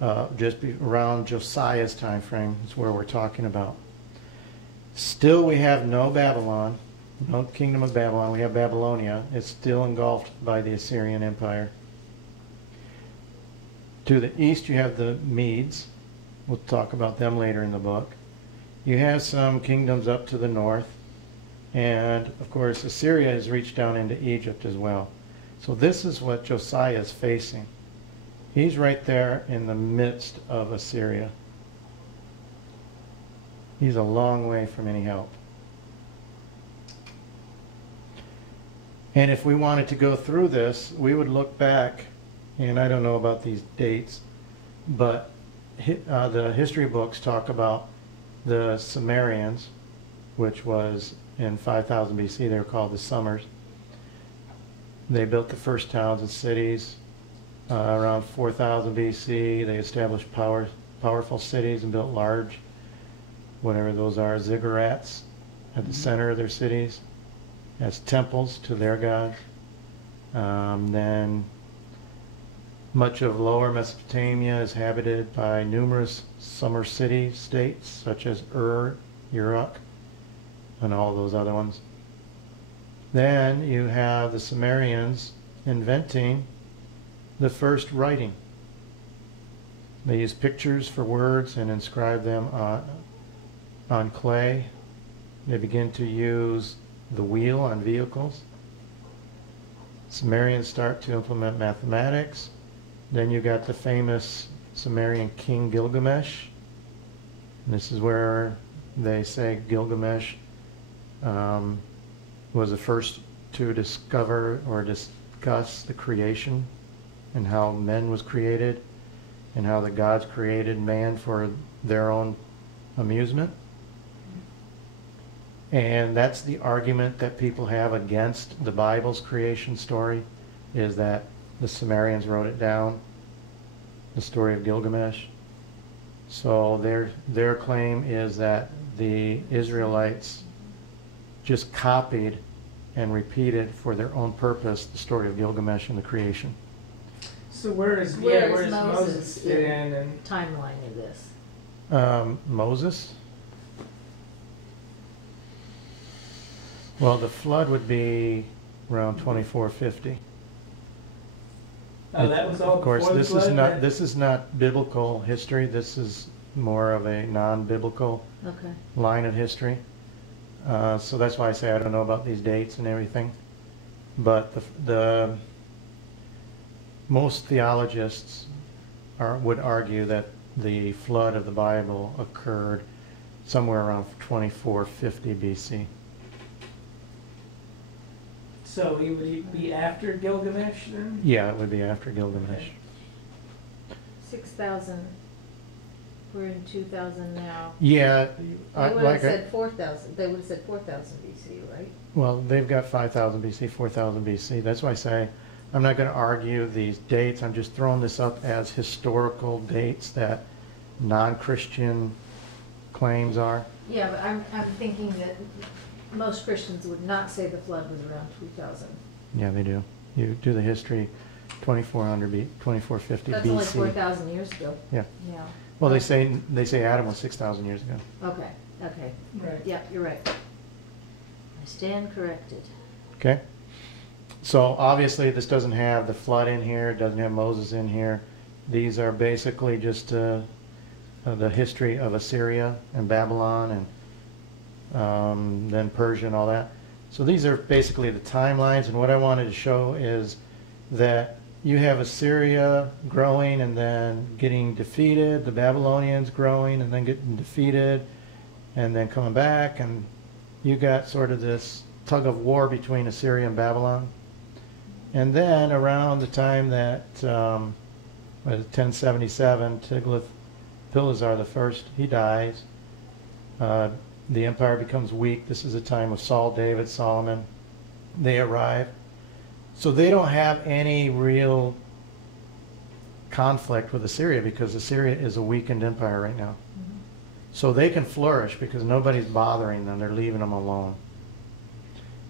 around Josiah's time frame, is where we're talking about. Still, we have no Babylon, no kingdom of Babylon. We have Babylonia. It's still engulfed by the Assyrian Empire. To the east, you have the Medes. We'll talk about them later in the book. You have some kingdoms up to the north. And, of course, Assyria has reached down into Egypt as well. So this is what Josiah is facing. He's right there in the midst of Assyria. He's a long way from any help. And if we wanted to go through this, we would look back, and I don't know about these dates, but the history books talk about the Sumerians, which was in 5000 BC. They were called the Summers. They built the first towns and cities around 4000 BC. They established powerful cities and built large, whatever those are, ziggurats at the center of their cities as temples to their gods. Then much of lower Mesopotamia is inhabited by numerous summer city states such as Ur, Uruk, and all those other ones. Then you have the Sumerians inventing the first writing. They used pictures for words and inscribed them on clay. They begin to use the wheel on vehicles. Sumerians start to implement mathematics. Then you got the famous Sumerian king Gilgamesh. And this is where they say Gilgamesh was the first to discover or discuss the creation and how man was created and how the gods created man for their own amusement. And that's the argument that people have against the Bible's creation story, is that the Sumerians wrote it down, the story of Gilgamesh. So their claim is that the Israelites just copied and repeated for their own purpose the story of Gilgamesh and the creation. So where does Moses fit in? And timeline of this? Moses? Well, the flood would be around 2450. oh, that was all Of course, before the this flood? is not biblical history. This is more of a non-biblical Okay. line of history. So that's why I say I don't know about these dates and everything. But the most theologists would argue that the flood of the Bible occurred somewhere around 2450 BC. So he would be after Gilgamesh then? Yeah, it would be after Gilgamesh. Okay. 6,000. We're in 2000 now. Yeah, They would have said 4,000. They would have said 4,000 BC, right? well, they've got 5000 BC, 4000 BC. That's why I say I'm not going to argue these dates. I'm just throwing this up as historical dates that non-Christian claims are. Yeah, but I'm thinking that most Christians would not say the flood was around 2000. Yeah, they do. You do the history, 2450 That's BC. only 4,000 years ago. Yeah. Yeah. Well, they say Adam was 6,000 years ago. Okay, okay. Right. Yeah, you're right. I stand corrected. Okay. So obviously this doesn't have the flood in here. It doesn't have Moses in here. These are basically just the history of Assyria and Babylon and then Persia and all that. So these are basically the timelines. And what I wanted to show is that you have Assyria growing and then getting defeated, the Babylonians growing and then getting defeated and then coming back, and you got sort of this tug of war between Assyria and Babylon. And then around the time that 1077, Tiglath-Pileser I, he dies. The empire becomes weak. This is a time of Saul, David, Solomon. They arrive. So they don't have any real conflict with Assyria because Assyria is a weakened empire right now. Mm-hmm. So they can flourish because nobody's bothering them. They're leaving them alone.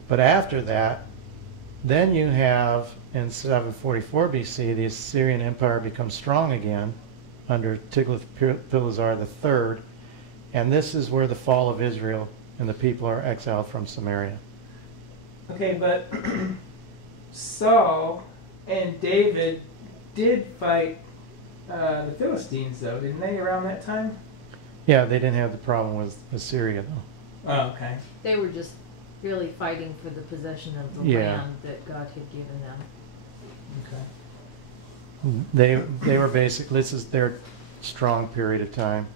But after that, then you have in 744 BC, the Assyrian Empire becomes strong again under Tiglath-Pileser III. And this is where the fall of Israel and the people are exiled from Samaria. Okay, but Saul and David did fight the Philistines, though, didn't they, around that time? Yeah, they didn't have the problem with Assyria, though. Oh, okay. They were just really fighting for the possession of the Yeah. land that God had given them. Okay. They were basically, this is their strong period of time.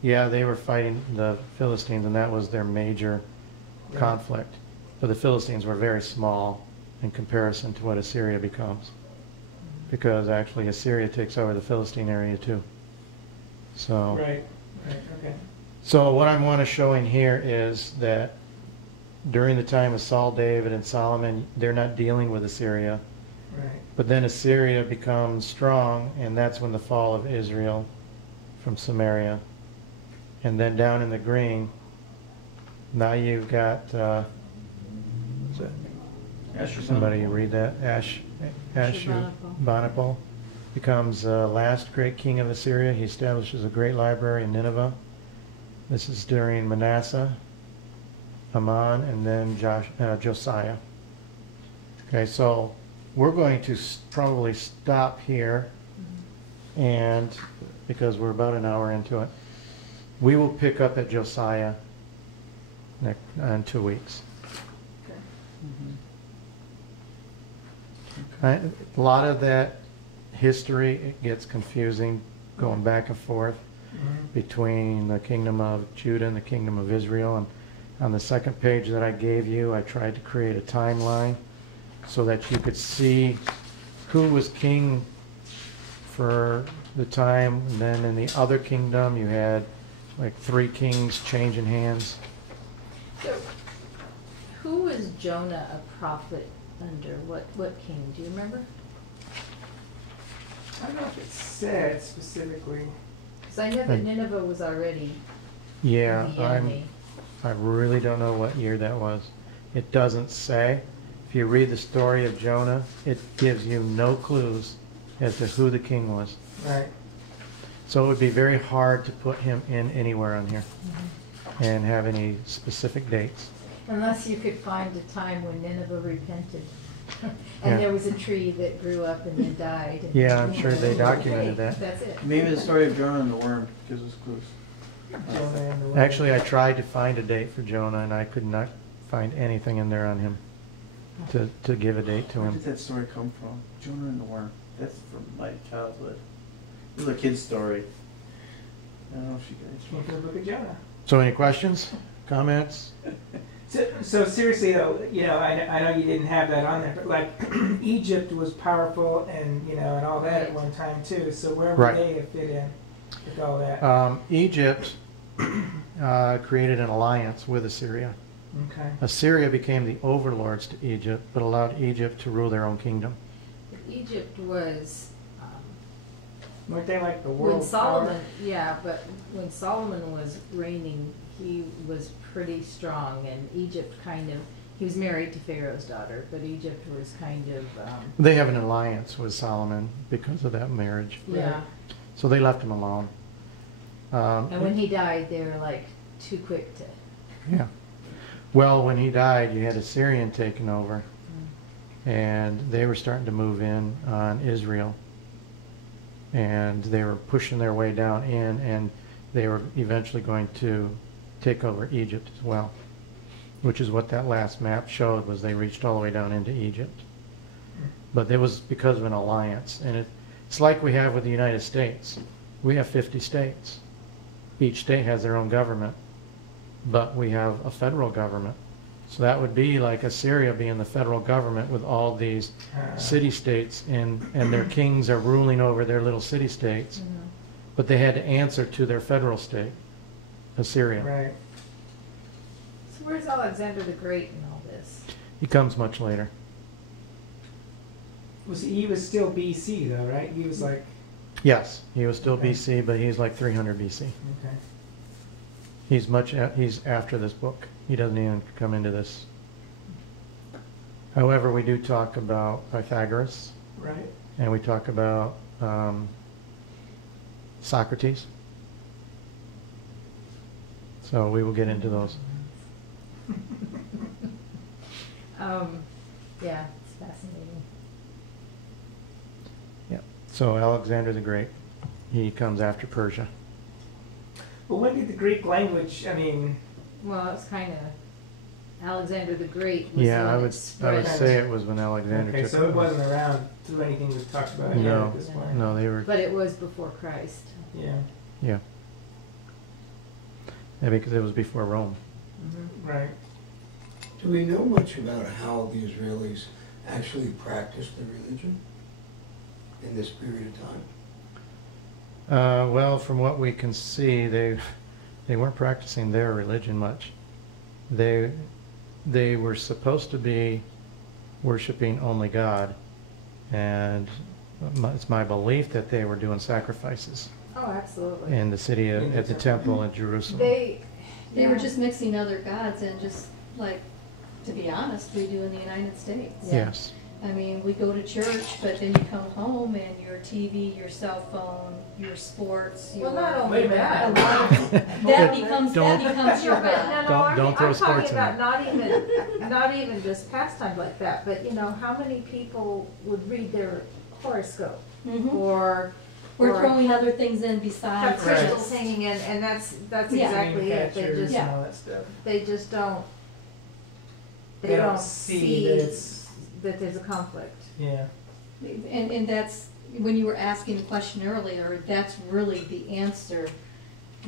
Yeah, they were fighting the Philistines, and that was their major conflict. But the Philistines were very small in comparison to what Assyria becomes. Because actually Assyria takes over the Philistine area too. So, Right, okay. so what I want to show in here is that during the time of Saul, David, and Solomon, they're not dealing with Assyria. Right. But then Assyria becomes strong, and that's when the fall of Israel from Samaria. And then down in the green, now you've got, somebody read that, Ashurbanipal becomes last great king of Assyria. He establishes a great library in Nineveh. This is during Manasseh, Amon, and then Josiah. Okay, so we're going to probably stop here, and because we're about an hour into it. We will pick up at Josiah in 2 weeks. A lot of that history, it gets confusing going back and forth between the kingdom of Judah and the kingdom of Israel. And on the second page that I gave you, I tried to create a timeline so that you could see who was king for the time. And then in the other kingdom, you had like 3 kings changing hands. So, who was Jonah a prophet under? What king? Do you remember? I don't know if it said specifically. Because I know that Nineveh was already Yeah, the enemy. I really don't know what year that was. It doesn't say. If you read the story of Jonah, it gives you no clues as to who the king was. Right. So it would be very hard to put him in anywhere on here and have any specific dates. Unless you could find a time when Nineveh repented. And Yeah. there was a tree that grew up and then died. And, Yeah, I'm you sure know, they documented okay, that. That's it. Maybe the story of Jonah and the worm gives us clues. Jonah and the worm. Actually, I tried to find a date for Jonah, and I could not find anything in there on him to give a date to Where him. did that story come from? Jonah and the worm. That's from my childhood. This is a kid's story. I don't know if you guys. Came from the book of Jonah. So any questions, comments? So seriously though, you know, I know you didn't have that on there, but like Egypt was powerful and, you know, and all that at one time too. So where would Right. they have fit in with all that? Egypt created an alliance with Assyria. Okay. Assyria became the overlords to Egypt, but allowed Egypt to rule their own kingdom. Egypt was, Weren't they like the world when Solomon, yeah, but when Solomon was reigning, he was pretty strong, and Egypt kind of, he was married to Pharaoh's daughter, but Egypt was kind of, They have an alliance with Solomon because of that marriage. yeah. So they left him alone. And when he died, they were like too quick to, Yeah. Well, when he died, you had Assyrian taking over, and they were starting to move in on Israel. And they were pushing their way down in, and they were eventually going to take over Egypt as well, which is what that last map showed, was they reached all the way down into Egypt. But it was because of an alliance, and it's like we have with the United States. We have 50 states. Each state has their own government, but we have a federal government. So that would be like Assyria being the federal government with all these city-states, and their kings are ruling over their little city-states, but they had to answer to their federal state, Assyria. Right. so where's Alexander the Great in all this? He comes much later. He was still BC though, right? He was like, Yes, he was still Okay. BC, but he's like 300 BC. okay. He's after this book. He doesn't even come into this. However, we do talk about Pythagoras, Right. and we talk about Socrates. So we will get into those. Yeah, it's fascinating. Yeah. So Alexander the Great, he comes after Persia. Well, when did the Greek language, I mean, Well, it's kind of, Alexander the Great was Yeah, the I one would that spread. say it was when Alexander okay, took so it over. wasn't around through anything we've talked about yet No, at this point. no, they were, But it was before Christ. Yeah. yeah. Yeah, because it was before Rome. Right. Do we know much about how the Israelis actually practiced their religion in this period of time? Well, from what we can see, they weren't practicing their religion much. They were supposed to be worshiping only God, and it's my belief that they were doing sacrifices Oh, absolutely. in the city In the at the temple in Jerusalem. They were Yeah. just mixing other gods and just like, to be honest, we do in the United States. Yes. I mean, we go to church, but then you come home and your TV, your cell phone, your sports, your. Well, not Wait only a minute. that. That becomes Don't- your No, God. Don't- I mean, don't throw I'm talking sports in about not even just pastimes like that, but you know, how many people would read their horoscope Mhm. or We're or throwing other things in have besides. Right. crystals hanging in, and that's Yeah. exactly it. They Catchers just, and all that stuff. they just don't, They don't see that it's, that there's a conflict. yeah. And that's, when you were asking the question earlier, that's really the answer.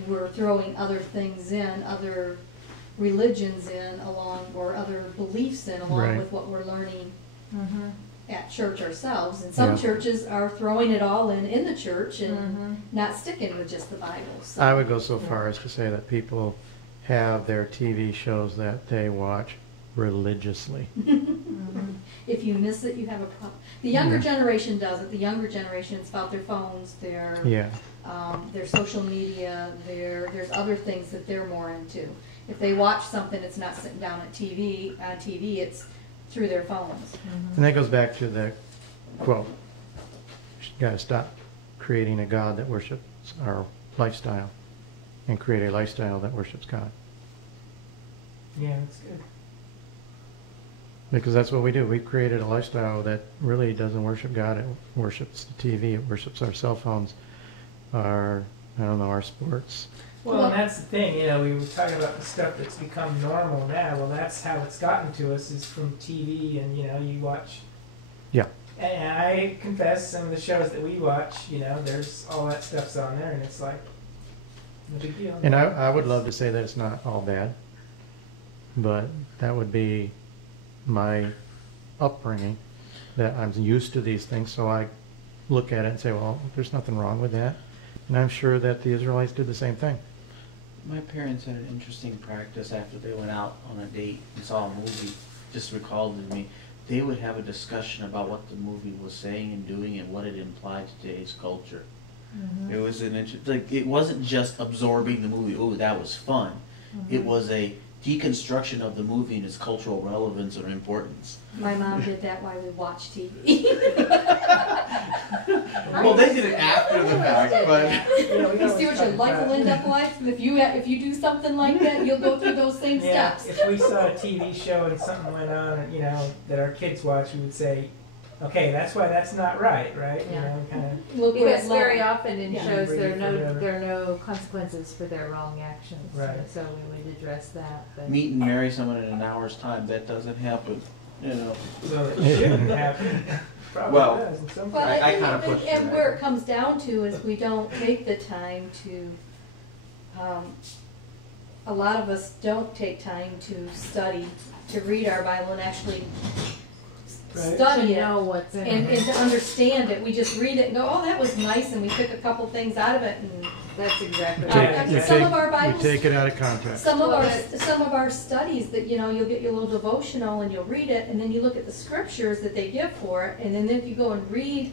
We're throwing other things in, other religions in along, or other beliefs in along Right. with what we're learning Mm-hmm. at church ourselves. And some Yeah. churches are throwing it all in the church and Mm-hmm. not sticking with just the Bible. So, I would go so far as to say that people have their TV shows that they watch religiously. Mm-hmm. if you miss it, you have a problem. The younger Yeah. generation does it. The younger generation, it's about their phones, Yeah, their social media, there's other things that they're more into. If they watch something, it's not sitting down on TV, it's through their phones. and that goes back to the quote, "You gotta stop creating a God that worships our lifestyle and create a lifestyle that worships God." Yeah, that's good. Because that's what we do. We've created a lifestyle that really doesn't worship God. It worships the TV. It worships our cell phones, our sports. Well, and that's the thing, you know, we were talking about the stuff that's become normal now. Well, that's how it's gotten to us, is from TV, and, you know, you watch. Yeah. And I confess, some of the shows that we watch, you know, there's all that stuff's on there, and it's like, no big deal. And I would love to say that it's not all bad, but that would be my upbringing, that I'm used to these things, so I look at it and say, well, there's nothing wrong with that. And I'm sure that the Israelites did the same thing. My parents had an interesting practice after they went out on a date and saw a movie, just recalled to me. They would have a discussion about what the movie was saying and doing and what it implied to today's culture. Mm-hmm. It was it wasn't just absorbing the movie, oh, that was fun. It was a deconstruction of the movie and its cultural relevance or importance. My mom did that while we watched TV. Well, they did it after the fact, but You see what your life will end up like? If you do something like that, you'll go through those same Yeah, steps. if we saw a TV show and something went on, you know, that our kids watch, we would say, okay, that's why that's not right, right? You Yeah. know, kind of. Look where Because it very led. often in Yeah. shows, Bring there it are forever. there are no consequences for their wrong actions. Right. So we would address that. But meet and marry someone in an hour's time, that doesn't happen, you know. So it shouldn't happen. Probably Well, does in some Well, cases. I and- kinda and- pushed and it. where it comes down to is we don't take the time to, a lot of us don't take time to study, to read our Bible and actually Right. study to it. know what's in And it. to understand it, we just read it and go, oh, that was nice, and we pick a couple things out of it, and That's exactly Uh, right. Yeah. You some take- of our you Bibles- take it out of context. some Well, of our studies that, you know, you'll get your little devotional and you'll read it, and then you look at the scriptures that they give for it, and then if you go and read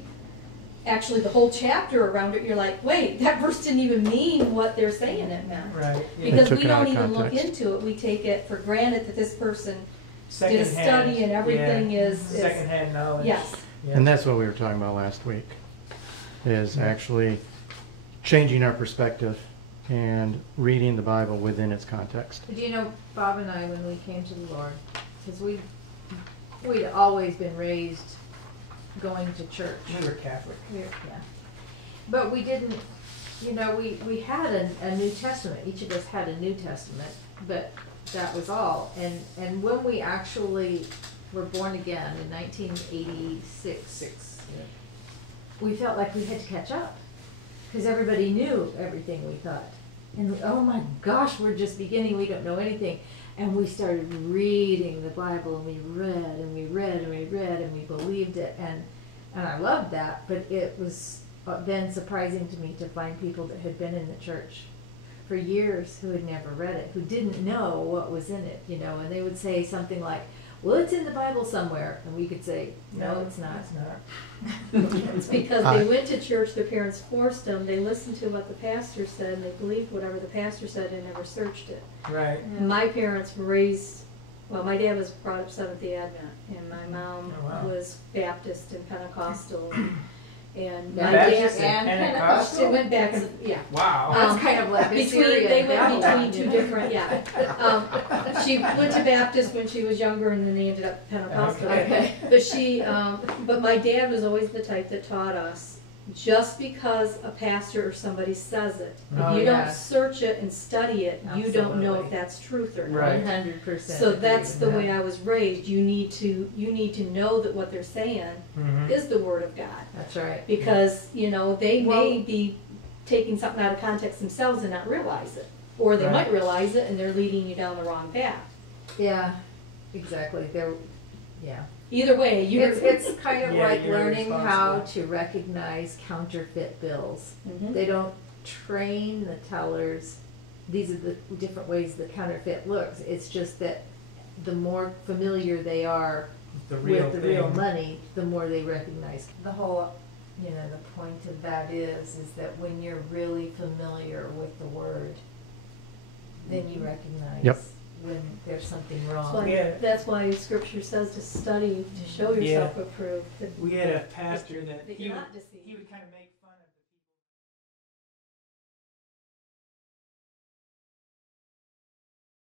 actually the whole chapter around it, you're like, wait, that verse didn't even mean what they're saying it meant. Right. Yeah. Because took we it out don't of even look context. into it, we take it for granted that this person did a Secondhand, study and everything yeah. is, Secondhand knowledge. yes. Yeah. And that's what we were talking about last week, is actually changing our perspective and reading the Bible within its context. Do you know, Bob and I, when we came to the Lord, because we'd always been raised going to church. We were Catholic. Yeah. But we didn't, you know, we had a New Testament. Each of us had a New Testament, but that was all. And when we actually were born again in 1986, we felt like we had to catch up because everybody knew everything we thought. And oh my gosh, we're just beginning, we don't know anything. And we started reading the Bible, and we read and we read and we read and we believed it. And I loved that, but it was then surprising to me to find people that had been in the church for years who had never read it, who didn't know what was in it, you know, and they would say something like, well, it's in the Bible somewhere, and we could say, no, it's not. It's not. It's because they went to church, their parents forced them, they listened to what the pastor said, and they believed whatever the pastor said and never searched it. Right. And my parents were raised, well, my dad was brought up Seventh-day Advent, and my mom Oh, wow. was Baptist and Pentecostal. And my Baptist dad, and Pentecostal? it went back, and, yeah. Wow. That's kind of like the Syrian They went Babylon, between you two know? different, she went to Baptist when she was younger, and then they ended up Pentecostal. Okay. But but my dad was always the type that taught us just because a pastor or somebody says it, Oh, if you yeah. don't search it and study it, you don't know Absolutely. if that's truth or not. Right. 100%. So that's the agree with way I was raised. You need to know that what they're saying Mhm. is the word of God. that. That's right. Because, you know, they may Well- be taking something out of context themselves and not realize it. Or they Right. might realize it and they're leading you down the wrong path. Yeah, exactly. There, yeah. Either way, It's kind of Yeah, like you're learning how responsible. to recognize counterfeit bills. Mhm. They don't train the tellers, these are the different ways the counterfeit looks. It's just that the more familiar they are The real with the real thing. money, the more they recognize. The whole, you know, the point of that is that when you're really familiar with the word, then you recognize Yep. when there's something That's wrong. why, Yeah. that's why Scripture says to study, to show yourself approved. We had a pastor that That he you're would, not deceived. he would kind of make fun.